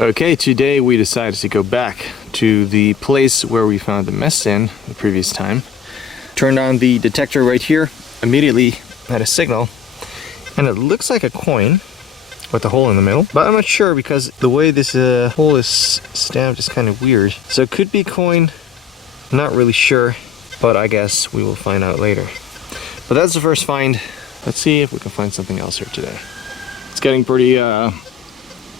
Okay, today we decided to go back to the place where we found the mess in the previous time. Turned on the detector right here, immediately had a signal, and it looks like a coin with a hole in the middle, but I'm not sure because the way this hole is stamped is kind of weird. So it could be coin, not really sure, but I guess we will find out later. But that's the first find. Let's see if we can find something else here today. It's getting pretty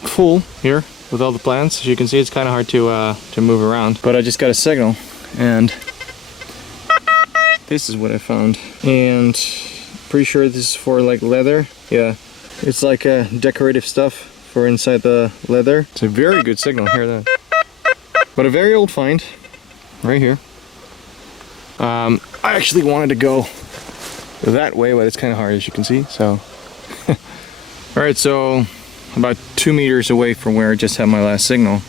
full here with all the plants. As you can see, it's kind of hard to move around, but I just got a signal and this is what I found, and pretty sure this is for like leather. Yeah, it's like decorative stuff for inside the leather. It's a very good signal, hear that? But a very old find right here. I actually wanted to go that way, but it's kind of hard, as you can see, so all right, so about 2 meters away from where I just had my last signal,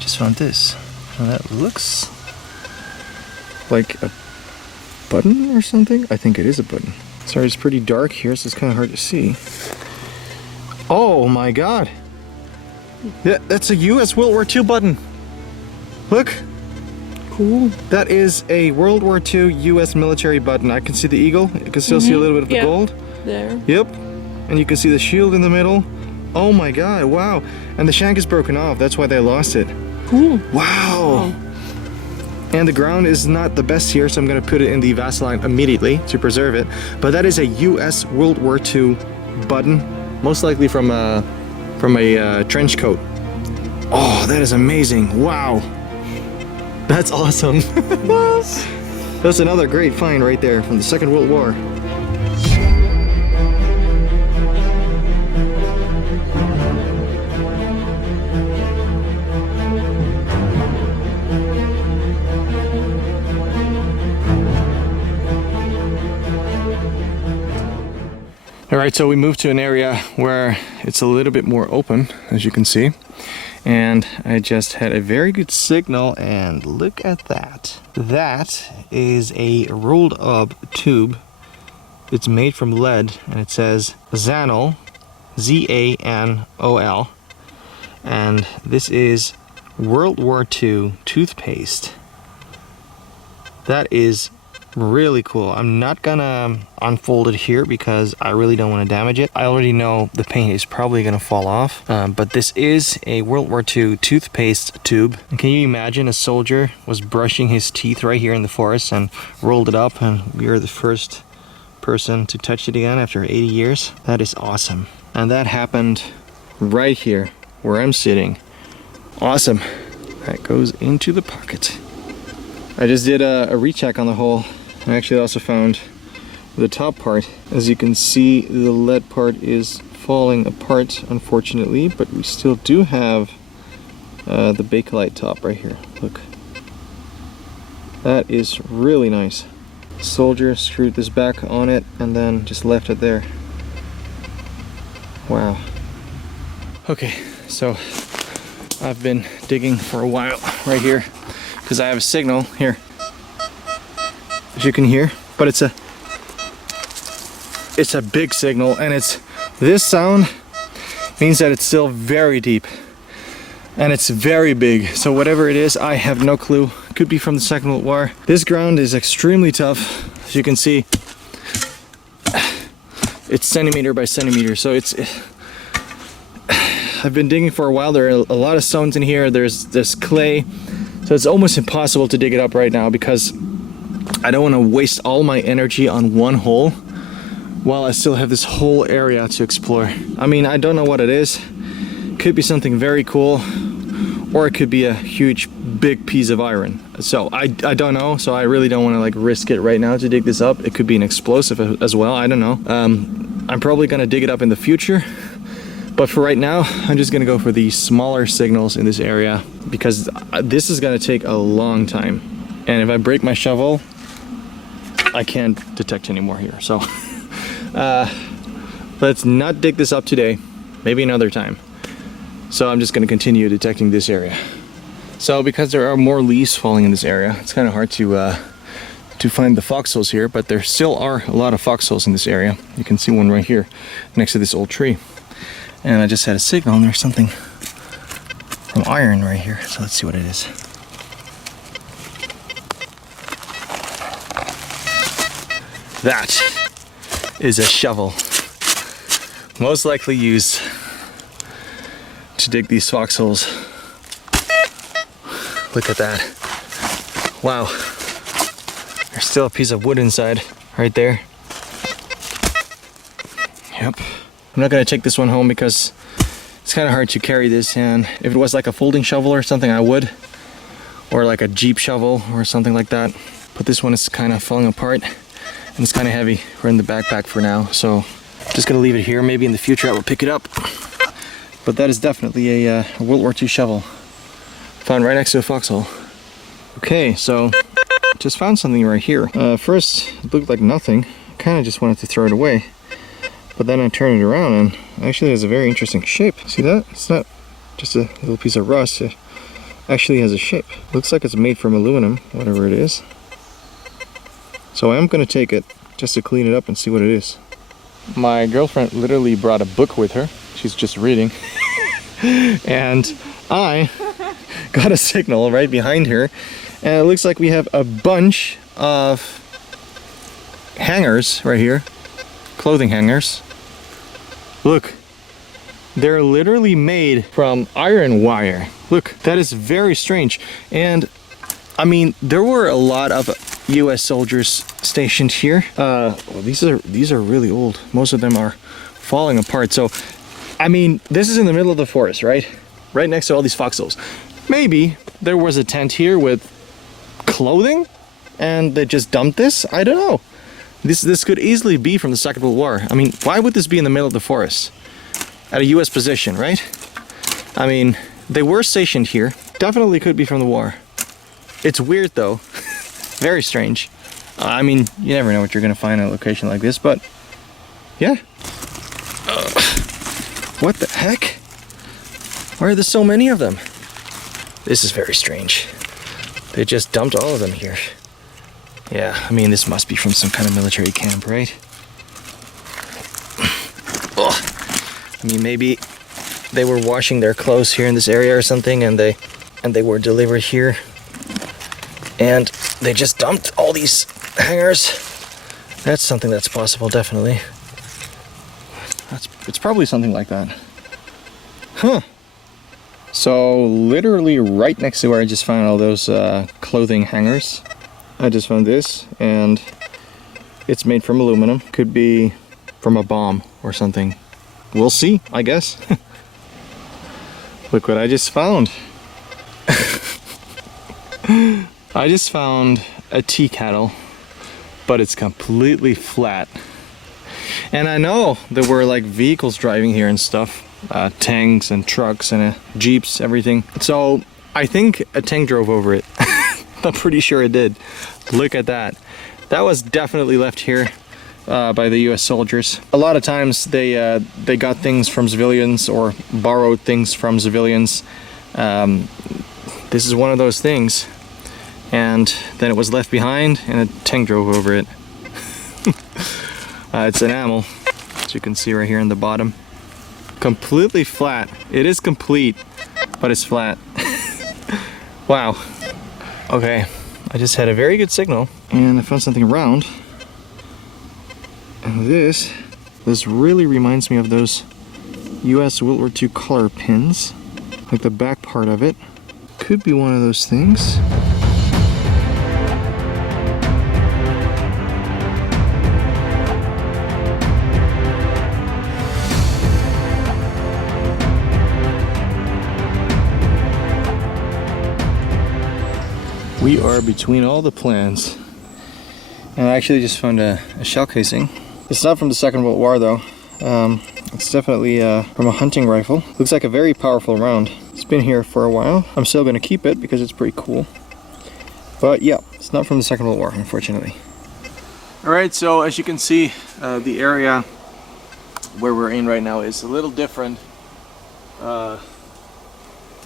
just found this. Now that looks like a button or something. I think it is a button. Sorry, it's pretty dark here, so it's kind of hard to see. Oh my god! Yeah, that's a US World War II button. Look! Cool. That is a World War II US military button. I can see the eagle. You can still see a little bit of the gold. There. Yep. And you can see the shield in the middle. Oh my god, wow. And the shank is broken off. That's why they lost it. Cool. Wow. And the ground is not the best here, so I'm going to put it in the Vaseline immediately to preserve it. But that is a US World War II button. Most likely from a trench coat. Oh, that is amazing. Wow. That's awesome. That's another great find right there from the Second World War. Alright, so we moved to an area where it's a little bit more open, as you can see. And I just had a very good signal, and look at that. That is a rolled up tube. It's made from lead, and it says Zanol, Z-A-N-O-L. And this is World War II toothpaste. That is really cool. I'm not gonna unfold it here because I really don't want to damage it. I already know the paint is probably gonna fall off, but this is a World War II toothpaste tube. And can you imagine a soldier was brushing his teeth right here in the forest and rolled it up, and we are the first person to touch it again after 80 years? That is awesome. And that happened right here where I'm sitting. Awesome. That goes into the pocket. I just did a recheck on the hole. I actually also found the top part. As you can see, the lead part is falling apart, unfortunately, but we still do have the Bakelite top right here. Look. That is really nice. Soldier screwed this back on it and then just left it there. Wow. Okay, so I've been digging for a while right here because I have a signal here, as you can hear, but it's a big signal, and this sound means that it's still very deep and it's very big. So whatever it is, I have no clue. Could be from the Second World War. This ground is extremely tough, as you can see. It's centimeter by centimeter, so I've been digging for a while. There are a lot of stones in here. There's clay, so it's almost impossible to dig it up right now because I don't want to waste all my energy on one hole while I still have this whole area to explore. I mean, I don't know what it is. Could be something very cool, or it could be a huge big piece of iron. So I don't know, so I really don't want to like risk it right now to dig this up. It could be an explosive as well, I don't know. I'm probably gonna dig it up in the future, but for right now I'm just gonna go for the smaller signals in this area because this is gonna take a long time, and if I break my shovel I can't detect anymore here. So let's not dig this up today, maybe another time. So I'm just going to continue detecting this area. So because there are more leaves falling in this area, it's kind of hard to find the foxholes here, but there still are a lot of foxholes in this area. You can see one right here next to this old tree. And I just had a signal and there's something iron right here, so let's see what it is. That is a shovel. Most likely used to dig these foxholes. Look at that. Wow. There's still a piece of wood inside, right there. Yep. I'm not gonna take this one home because it's kind of hard to carry this, and if it was like a folding shovel or something, I would. Or like a Jeep shovel or something like that. But this one is kind of falling apart and it's kind of heavy. We're in the backpack for now, so just gonna leave it here. Maybe in the future I will pick it up. But that is definitely a World War II shovel. Found right next to a foxhole. Okay, so just found something right here. First, it looked like nothing. Kind of just wanted to throw it away. But then I turned it around and actually has a very interesting shape. See that? It's not just a little piece of rust. It actually has a shape. Looks like it's made from aluminum, whatever it is. So I am going to take it just to clean it up and see what it is. My girlfriend literally brought a book with her. She's just reading. And I got a signal right behind her. And it looks like we have a bunch of hangers right here. Clothing hangers. Look, they're literally made from iron wire. Look, that is very strange. And I mean, there were a lot of US soldiers stationed here. Well, these are really old. Most of them are falling apart. So, I mean, this is in the middle of the forest, right? Right next to all these foxholes. Maybe there was a tent here with clothing and they just dumped this? I don't know. This could easily be from the Second World War. I mean, why would this be in the middle of the forest? At a US position, right? I mean, they were stationed here. Definitely could be from the war. It's weird though. Very strange. I mean, you never know what you're gonna find at a location like this, but yeah. What the heck? Why are there so many of them? This is very strange. They just dumped all of them here. Yeah, I mean, this must be from some kind of military camp, right? Oh, I mean, maybe they were washing their clothes here in this area or something, and they were delivered here, and they just dumped all these hangers. That's something that's possible, definitely. It's probably something like that. Huh. So literally right next to where I just found all those clothing hangers, I just found this, and it's made from aluminum. Could be from a bomb or something. We'll see, I guess. Look what I just found. I just found a tea kettle, but it's completely flat. And I know there were like vehicles driving here and stuff, tanks and trucks and jeeps, everything. So I think a tank drove over it. I'm pretty sure it did. Look at that. That was definitely left here by the US soldiers. A lot of times they got things from civilians or borrowed things from civilians. This is one of those things. And then it was left behind and a tank drove over it. It's enamel, as you can see right here in the bottom. Completely flat. It is complete, but it's flat. Wow. Okay, I just had a very good signal and I found something round. And this really reminds me of those US World War II collar pins. Like the back part of it. Could be one of those things. We are between all the plans. And I actually just found a shell casing. It's not from the Second World War though. It's definitely from a hunting rifle. Looks like a very powerful round. It's been here for a while. I'm still gonna keep it because it's pretty cool. But yeah, it's not from the Second World War, unfortunately. Alright, so as you can see, the area where we're in right now is a little different.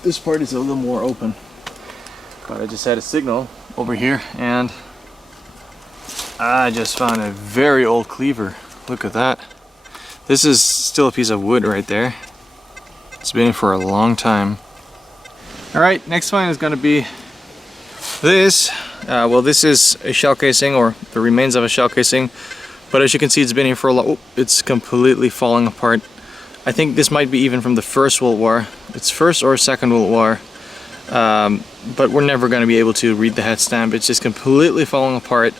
This part is a little more open. But I just had a signal over here and I just found a very old cleaver. Look at that. This is still a piece of wood right there. It's been for a long time. Alright, next one is going to be this. Well, this is a shell casing, or the remains of a shell casing, but as you can see, it's been here for a long. It's completely falling apart. I think this might be even from the First World War. It's First or Second World War, but we're never going to be able to read the head stamp. It's just completely falling apart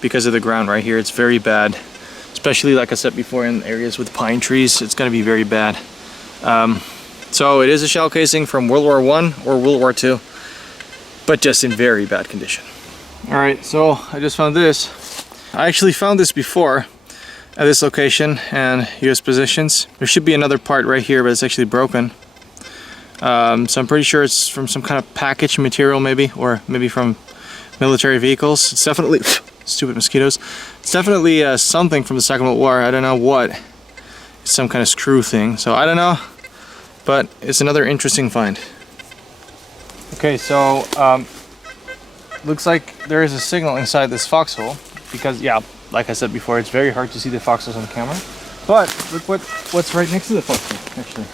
because of the ground right here. It's very bad, especially like I said before, in areas with pine trees. It's going to be very bad. So it is a shell casing from World War I or World War II, but just in very bad condition. Alright, so I just found this. I actually found this before at this location and US positions. There should be another part right here, but it's actually broken. So I'm pretty sure it's from some kind of package material maybe, or maybe from military vehicles. It's definitely, stupid mosquitoes. It's definitely something from the Second World War. I don't know what. It's some kind of screw thing, so I don't know. But it's another interesting find. Okay, so looks like there is a signal inside this foxhole, because yeah, like I said before, it's very hard to see the foxholes on camera. But look what's right next to the foxhole, actually.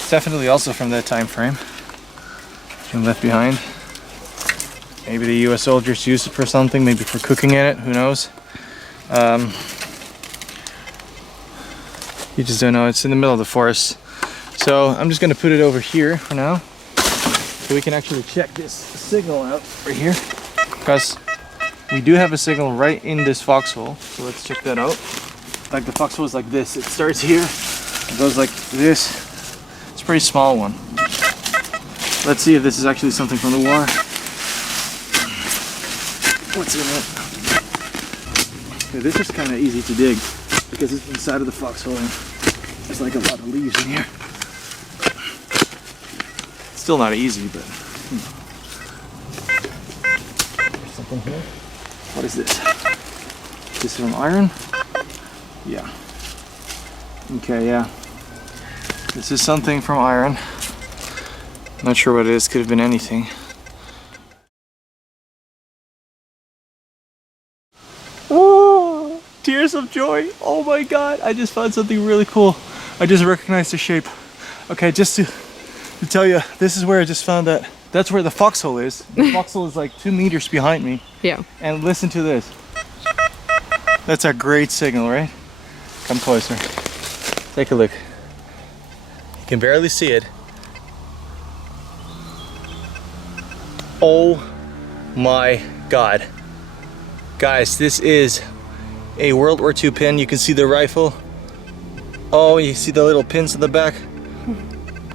It's definitely also from that time frame. Been left behind. Maybe the US soldiers used it for something, maybe for cooking in it, who knows. You just don't know. It's in the middle of the forest. So I'm just gonna put it over here for now, so we can actually check this signal out right here, because we do have a signal right in this foxhole. So let's check that out. Like the foxhole is like this. It starts here, it goes like this. It's a pretty small one. Let's see if this is actually something from the war. What's in it? Okay, this is kind of easy to dig because it's inside of the foxhole. There's like a lot of leaves in here. Still not easy, but there's something here. What is this? Is this from iron? Yeah. Okay, yeah. This is something from iron. Not sure what it is. Could have been anything. Oh, tears of joy. Oh my god, I just found something really cool. I just recognized the shape. Okay, just to tell you, this is where I just found that. That's where the foxhole is. The foxhole is like 2 meters behind me. Yeah. And listen to this. That's a great signal, right? Come closer. Take a look. You can barely see it. Oh my god. Guys, this is a World War II pin. You can see the rifle. Oh, you see the little pins in the back.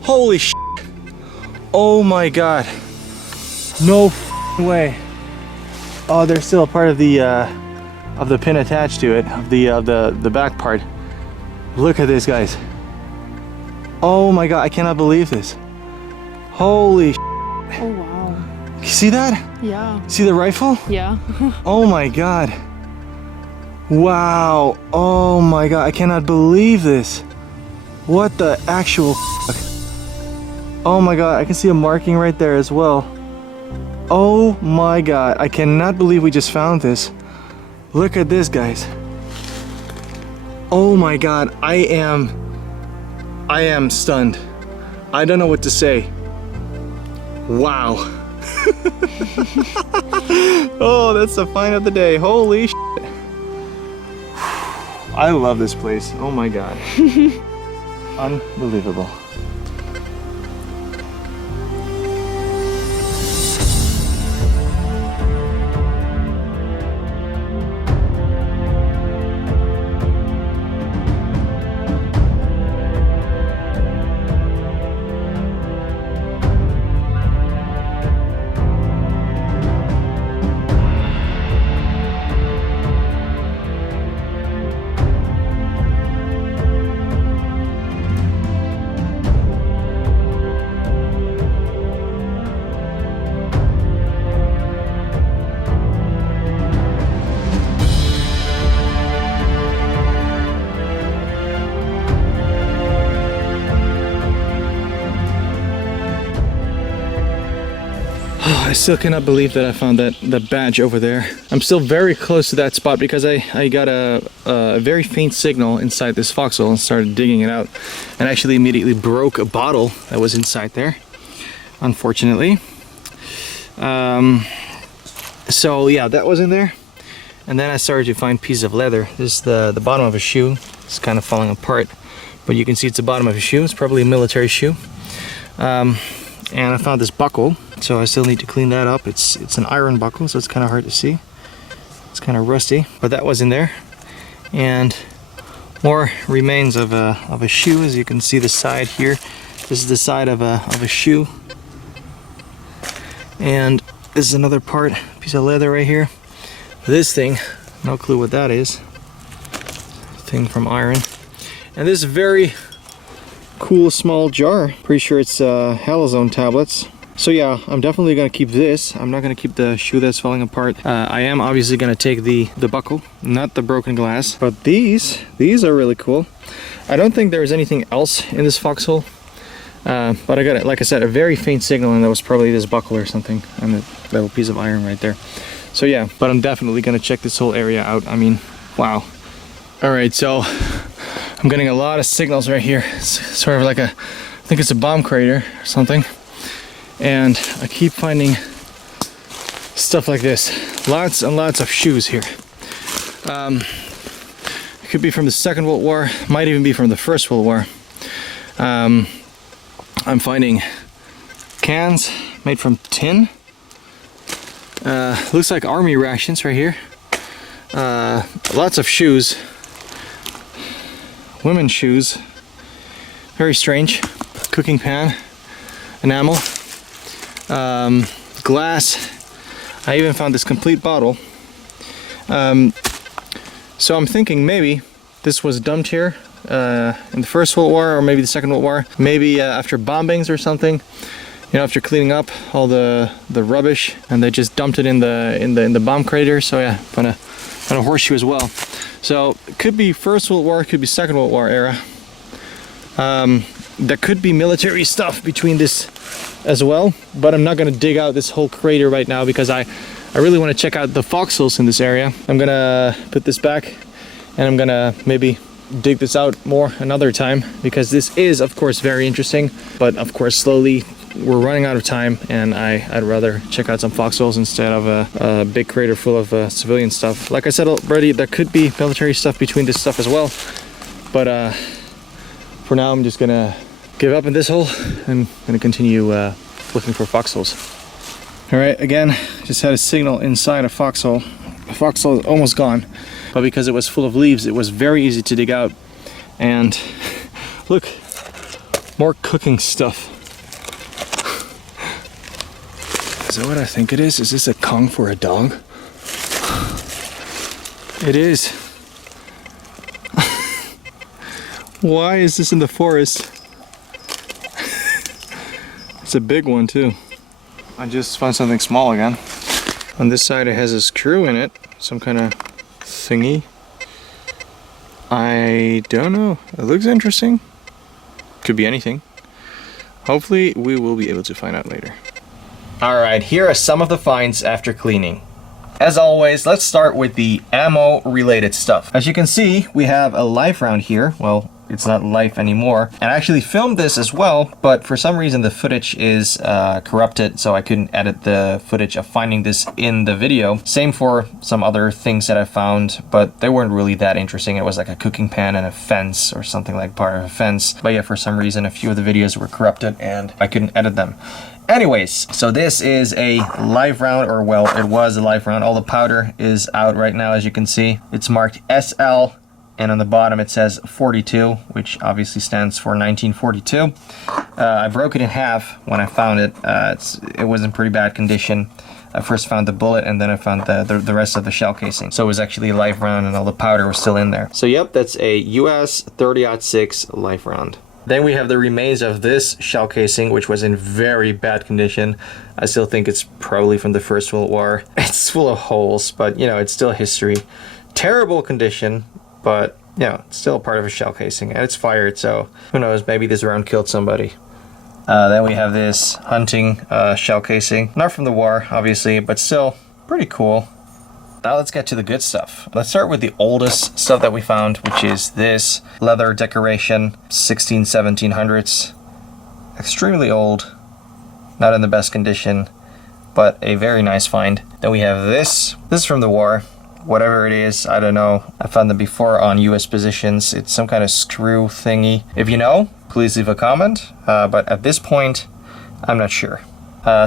Holy shit. Oh my god. No way. Oh, there's still a part of the pin attached to it, of the back part. Look at this, guys. Oh my god, I cannot believe this. Holy shit. Oh wow. You see that? Yeah. See the rifle? Yeah. Oh my god. Wow. Oh my god, I cannot believe this. What the actual fuck? Oh my god, I can see a marking right there as well. Oh my god, I cannot believe we just found this. Look at this, guys. Oh my god, I am stunned. I don't know what to say. Wow. Oh, that's the find of the day. Holy shit. I love this place. Oh my god. Unbelievable. I still cannot believe that I found that badge over there. I'm still very close to that spot because I got a very faint signal inside this foxhole and started digging it out, and actually immediately broke a bottle that was inside there, unfortunately. So yeah, that was in there. And then I started to find pieces of leather. This is the bottom of a shoe. It's kind of falling apart, but you can see it's the bottom of a shoe. It's probably a military shoe. And I found this buckle, so I still need to clean that up. It's an iron buckle, so it's kind of hard to see. It's kind of rusty, but that was in there. And more remains of a shoe, as you can see the side here. This is the side of a shoe. And this is another piece of leather right here. This thing, no clue what that is. Thing from iron. And this very cool small jar. Pretty sure it's halazone tablets. So yeah, I'm definitely gonna keep this. I'm not gonna keep the shoe that's falling apart. I am obviously gonna take the buckle, not the broken glass. But these are really cool. I don't think there's anything else in this foxhole. But I got it, like I said, a very faint signal, and that was probably this buckle or something, and a little piece of iron right there. So yeah, but I'm definitely gonna check this whole area out. I mean, wow. All right, so I'm getting a lot of signals right here. It's sort of like I think it's a bomb crater or something. And I keep finding stuff like this. Lots and lots of shoes here. It could be from the Second World War, might even be from the First World War. I'm finding cans made from tin. Looks like army rations right here. Lots of shoes. Women's shoes. Very strange. Cooking pan. Enamel. Glass. I even found this complete bottle. So I'm thinking maybe this was dumped here in the First World War, or maybe the Second World War.Maybe after bombings or something. You know, after cleaning up all the rubbish, and they just dumped it in the bomb crater. So yeah, found a horseshoe as well. So it could be First World War, it could be Second World War era. There could be military stuff between this as well, but I'm not gonna dig out this whole crater right now because I really want to check out the foxholes in this area. I'm gonna put this back, and I'm gonna maybe dig this out more another time, because this is of course very interesting, but of course slowly we're running out of time, and I'd rather check out some foxholes instead of a big crater full of civilian stuff. Like I said already, there could be military stuff between this stuff as well, but for now I'm just gonna give up in this hole and gonna continue looking for foxholes. All right, again, just had a signal inside a foxhole. The foxhole is almost gone, but because it was full of leaves, it was very easy to dig out. And look, more cooking stuff. Is that what I think it is? Is this a Kong for a dog? It is. Why is this in the forest? It's a big one too. I just found something small again. On this side it has a screw in it, some kind of thingy. I don't know. It looks interesting. Could be anything. Hopefully we will be able to find out later. Alright, here are some of the finds after cleaning. As always, let's start with the ammo related stuff. As you can see, we have a life round here. Well, it's not life anymore. And I actually filmed this as well, but for some reason the footage is corrupted, so I couldn't edit the footage of finding this in the video. Same for some other things that I found, but they weren't really that interesting. It was like a cooking pan and a fence or something, like part of a fence. But yeah, for some reason a few of the videos were corrupted and I couldn't edit them. Anyways, so this is a live round, or well, it was a live round. All the powder is out right now, as you can see. It's marked SL, and on the bottom it says 42, which obviously stands for 1942. I broke it in half when I found it. It was in pretty bad condition. I first found the bullet, and then I found the rest of the shell casing. So it was actually a live round, and all the powder was still in there. So yep, that's a US 30-06 live round. Then we have the remains of this shell casing, which was in very bad condition. I still think it's probably from the First World War. It's full of holes, but you know, it's still history. Terrible condition, but you know, it's still part of a shell casing, and it's fired, so who knows, maybe this round killed somebody. Then we have this hunting shell casing. Not from the war, obviously, but still pretty cool. Now let's get to the good stuff. Let's start with the oldest stuff that we found, which is this leather decoration, 1700s. Extremely old, not in the best condition, but a very nice find. Then we have this. This is from the war. Whatever it is, I don't know. I found them before on US positions. It's some kind of screw thingy. If you know, please leave a comment. But at this point, I'm not sure.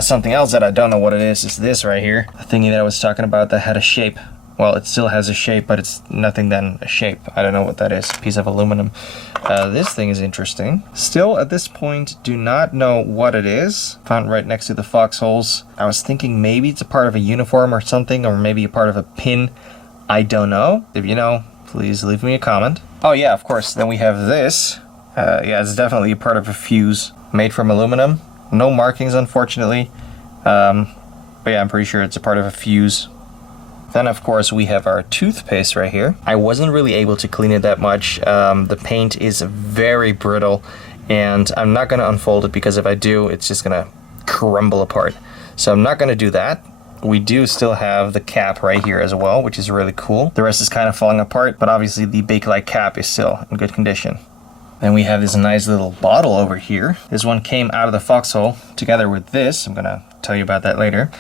Something else that I don't know what it is this right here. The thingy that I was talking about that had a shape. Well, it still has a shape, but it's nothing than a shape. I don't know what that is. A piece of aluminum. This thing is interesting. Still, at this point, do not know what it is. Found right next to the foxholes. I was thinking maybe it's a part of a uniform or something, or maybe a part of a pin. I don't know. If you know, please leave me a comment. Oh yeah, of course. Then we have this. Yeah, it's definitely a part of a fuse. Made from aluminum. No markings, unfortunately. But yeah, I'm pretty sure it's a part of a fuse. Then, of course, we have our toothpaste right here. I wasn't really able to clean it that much. The paint is very brittle, and I'm not going to unfold it because if I do, it's just going to crumble apart. So I'm not going to do that. We do still have the cap right here as well, which is really cool. The rest is kind of falling apart, but obviously the Bakelite cap is still in good condition. Then we have this nice little bottle over here. This one came out of the foxhole together with this. I'm gonna tell you about that later.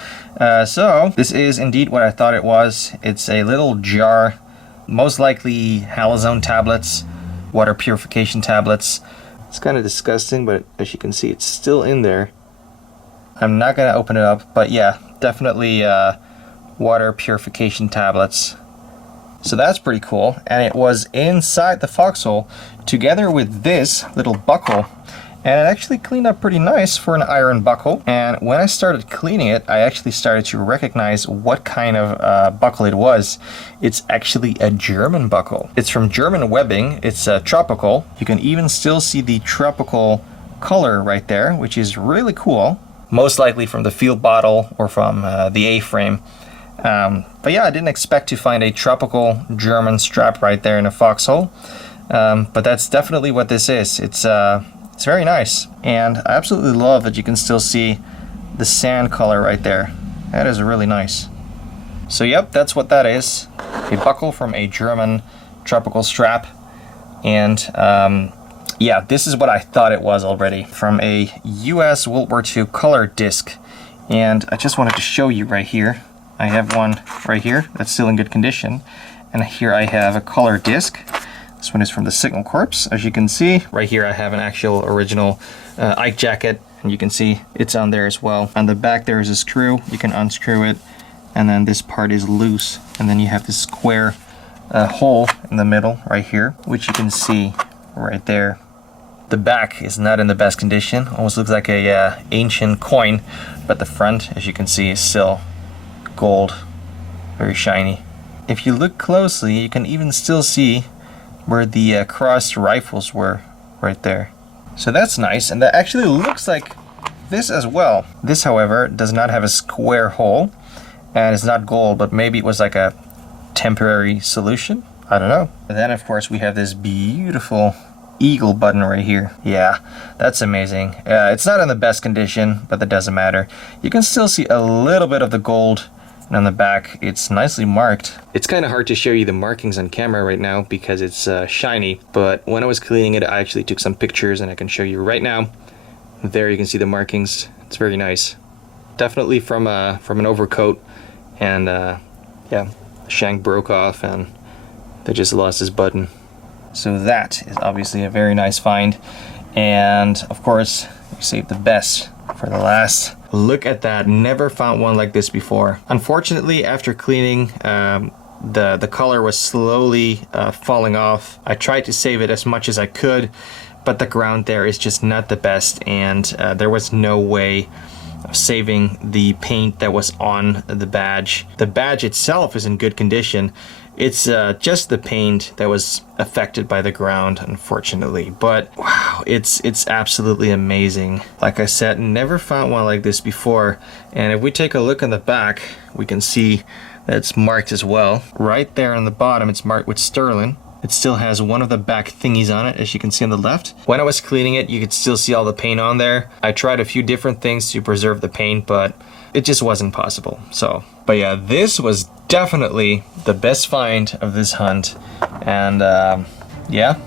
So this is indeed what I thought it was. It's a little jar, most likely halazone tablets, water purification tablets. It's kind of disgusting, but as you can see, it's still in there. I'm not gonna open it up, but yeah, definitely water purification tablets. So that's pretty cool, and it was inside the foxhole together with this little buckle, and it actually cleaned up pretty nice for an iron buckle. And when I started cleaning it, I actually started to recognize what kind of buckle it was. It's actually a German buckle. It's from German webbing. It's tropical. You can even still see the tropical color right there, which is really cool. Most likely from the field bottle or from the A-frame. But yeah, I didn't expect to find a tropical German strap right there in a foxhole. But that's definitely what this is. It's very nice. And I absolutely love that you can still see the sand color right there. That is really nice. So yep, that's what that is. A buckle from a German tropical strap. And yeah, this is what I thought it was already. From a US World War II color disc. And I just wanted to show you right here. I have one right here that's still in good condition, and here I have a color disc. This one is from the Signal Corps, as you can see. Right here I have an actual original Ike jacket, and you can see it's on there as well. On the back there is a screw, you can unscrew it, and then this part is loose, and then you have this square hole in the middle right here, which you can see right there. The back is not in the best condition, almost looks like a ancient coin, but the front, as you can see, is still gold, very shiny. If you look closely, you can even still see where the crossed rifles were right there. So that's nice, and that actually looks like this as well. This, however, does not have a square hole, and it's not gold, but maybe it was like a temporary solution. I don't know. And then, of course, we have this beautiful eagle button right here. Yeah, that's amazing. It's not in the best condition, but that doesn't matter. You can still see a little bit of the gold. And on the back, it's nicely marked. It's kind of hard to show you the markings on camera right now because it's shiny, but when I was cleaning it, I actually took some pictures and I can show you right now. There you can see the markings. It's very nice. Definitely from an overcoat, and yeah, the shank broke off and they just lost this button. So that is obviously a very nice find, and of course, we saved the best for the last. Look at that, never found one like this before. Unfortunately, after cleaning, the color was slowly falling off. I tried to save it as much as I could, but the ground there is just not the best, and there was no way of saving the paint that was on the badge. The badge itself is in good condition. It's just the paint that was affected by the ground, unfortunately. But wow, it's absolutely amazing. Like I said, never found one like this before. And if we take a look on the back, we can see that it's marked as well. Right there on the bottom, it's marked with sterling. It still has one of the back thingies on it, as you can see on the left. When I was cleaning it, you could still see all the paint on there. I tried a few different things to preserve the paint, but it just wasn't possible. So, but yeah, this was definitely the best find of this hunt. And yeah,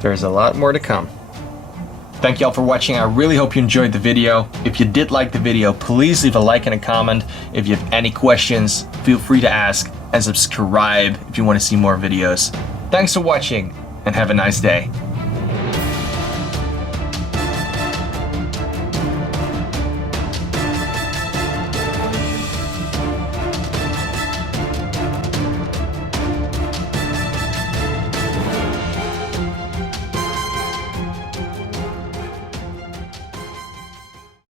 there's a lot more to come. Thank you all for watching. I really hope you enjoyed the video. If you did like the video, please leave a like and a comment. If you have any questions, feel free to ask, and subscribe if you want to see more videos. Thanks for watching, and have a nice day.